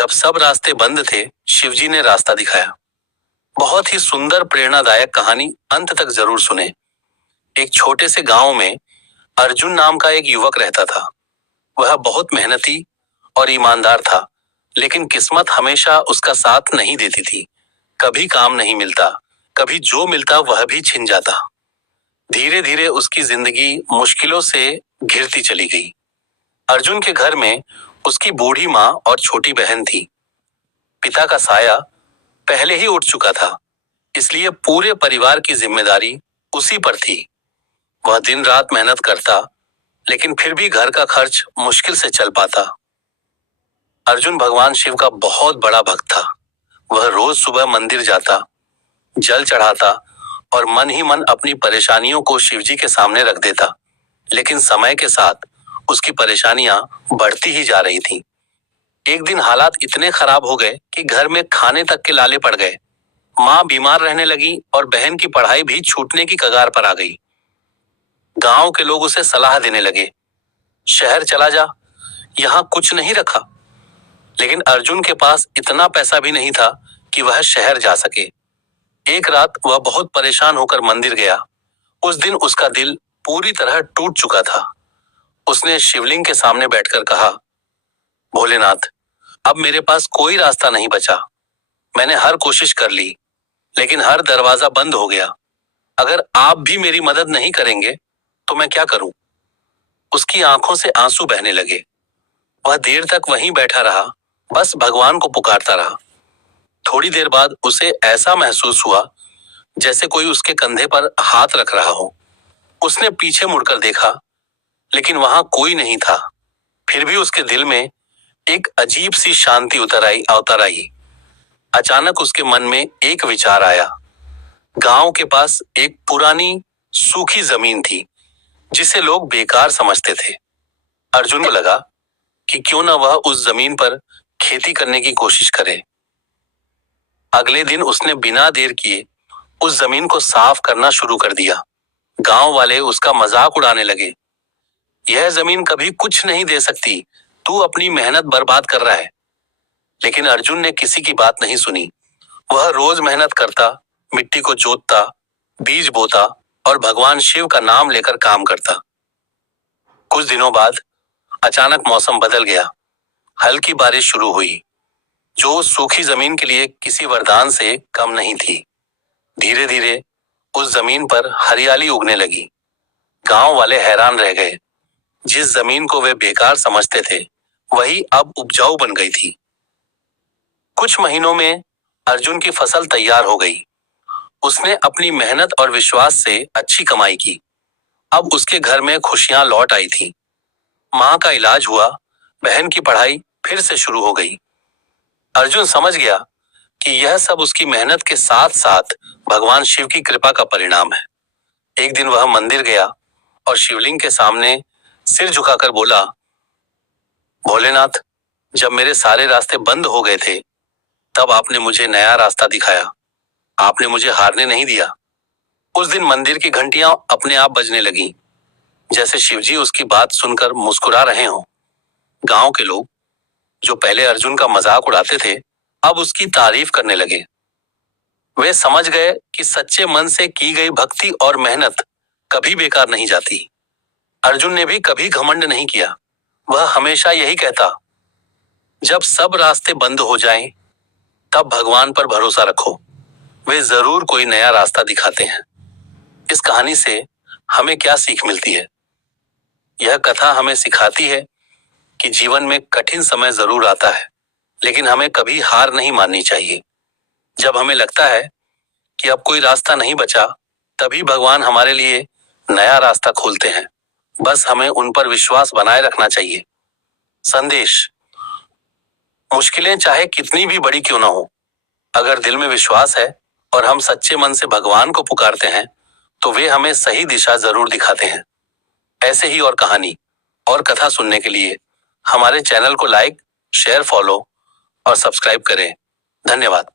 जब सब रास्ते बंद थे, शिवजी ने रास्ता दिखाया। बहुत ही सुंदर प्रेरणादायक कहानी, अंत तक जरूर सुने। एक छोटे से गांव में अर्जुन नाम का एक युवक रहता था। वह बहुत मेहनती और ईमानदार था, लेकिन किस्मत हमेशा उसका साथ नहीं देती थी। कभी काम नहीं मिलता, कभी जो मिलता वह भी छिन जाता। धीरे धीरे उसकी जिंदगी मुश्किलों से घिरती चली गई। अर्जुन के घर में उसकी बूढ़ी माँ और छोटी बहन थी। पिता का साया पहले ही उठ चुका था, इसलिए पूरे परिवार की जिम्मेदारी उसी पर थी। वह दिन रात मेहनत करता, लेकिन फिर भी घर का खर्च मुश्किल से चल पाता। अर्जुन भगवान शिव का बहुत बड़ा भक्त था। वह रोज सुबह मंदिर जाता, जल चढ़ाता और मन ही मन अपनी परेशानियों को शिवजी के सामने रख देता। लेकिन समय के साथ उसकी परेशानियां बढ़ती ही जा रही थीं। एक दिन हालात इतने खराब हो गए कि घर में खाने तक के लाले पड़ गए। माँ बीमार रहने लगी और बहन की पढ़ाई भी छूटने की कगार पर आ गई। गांव के लोग उसे सलाह देने लगे, शहर चला जा, यहाँ कुछ नहीं रखा। लेकिन अर्जुन के पास इतना पैसा भी नहीं था कि वह शहर जा सके। एक रात वह बहुत परेशान होकर मंदिर गया। उस दिन उसका दिल पूरी तरह टूट चुका था। उसने शिवलिंग के सामने बैठकर कहा, भोलेनाथ, अब मेरे पास कोई रास्ता नहीं बचा। मैंने हर कोशिश कर ली, लेकिन हर दरवाजा बंद हो गया। अगर आप भी मेरी मदद नहीं करेंगे तो मैं क्या करूं? उसकी आंखों से आंसू बहने लगे। वह देर तक वहीं बैठा रहा, बस भगवान को पुकारता रहा। थोड़ी देर बाद उसे ऐसा महसूस हुआ जैसे कोई उसके कंधे पर हाथ रख रहा हो। उसने पीछे मुड़कर देखा, लेकिन वहां कोई नहीं था। फिर भी उसके दिल में एक अजीब सी शांति अवतर आई। अचानक उसके मन में एक विचार आया। गांव के पास एक पुरानी सूखी जमीन थी, जिसे लोग बेकार समझते थे। अर्जुन को लगा कि क्यों न वह उस जमीन पर खेती करने की कोशिश करे। अगले दिन उसने बिना देर किए उस जमीन को साफ करना शुरू कर दिया। गांव वाले उसका मजाक उड़ाने लगे, यह जमीन कभी कुछ नहीं दे सकती, तू अपनी मेहनत बर्बाद कर रहा है। लेकिन अर्जुन ने किसी की बात नहीं सुनी। वह रोज मेहनत करता, मिट्टी को जोतता, बीज बोता और भगवान शिव का नाम लेकर काम करता। कुछ दिनों बाद अचानक मौसम बदल गया। हल्की बारिश शुरू हुई, जो उस सूखी जमीन के लिए किसी वरदान से कम नहीं थी। धीरे धीरे उस जमीन पर हरियाली उगने लगी। गांव वाले हैरान रह गए। जिस जमीन को वे बेकार समझते थे, वही अब उपजाऊ बन गई थी। कुछ महीनों में अर्जुन की फसल तैयार हो गई। उसने अपनी मेहनत और विश्वास से अच्छी कमाई की। अब उसके घर में खुशियां लौट आई थी। माँ का इलाज हुआ, बहन की पढ़ाई फिर से शुरू हो गई। अर्जुन समझ गया कि यह सब उसकी मेहनत के साथ साथ भगवान शिव की कृपा का परिणाम है। एक दिन वह मंदिर गया और शिवलिंग के सामने सिर झुकाकर बोला, भोलेनाथ, जब मेरे सारे रास्ते बंद हो गए थे, तब आपने मुझे नया रास्ता दिखाया। आपने मुझे हारने नहीं दिया। उस दिन मंदिर की घंटियां अपने आप बजने लगीं, जैसे शिवजी उसकी बात सुनकर मुस्कुरा रहे हों। गांव के लोग, जो पहले अर्जुन का मजाक उड़ाते थे, अब उसकी तारीफ करने लगे। वे समझ गए कि सच्चे मन से की गई भक्ति और मेहनत कभी बेकार नहीं जाती। अर्जुन ने भी कभी घमंड नहीं किया। वह हमेशा यही कहता, जब सब रास्ते बंद हो जाएं, तब भगवान पर भरोसा रखो, वे जरूर कोई नया रास्ता दिखाते हैं। इस कहानी से हमें क्या सीख मिलती है? यह कथा हमें सिखाती है कि जीवन में कठिन समय जरूर आता है, लेकिन हमें कभी हार नहीं माननी चाहिए। जब हमें लगता है कि अब कोई रास्ता नहीं बचा, तभी भगवान हमारे लिए नया रास्ता खोलते हैं। बस हमें उन पर विश्वास बनाए रखना चाहिए। संदेश: मुश्किलें चाहे कितनी भी बड़ी क्यों ना हो, अगर दिल में विश्वास है और हम सच्चे मन से भगवान को पुकारते हैं, तो वे हमें सही दिशा जरूर दिखाते हैं। ऐसे ही और कहानी और कथा सुनने के लिए हमारे चैनल को लाइक, शेयर, फॉलो और सब्सक्राइब करें। धन्यवाद।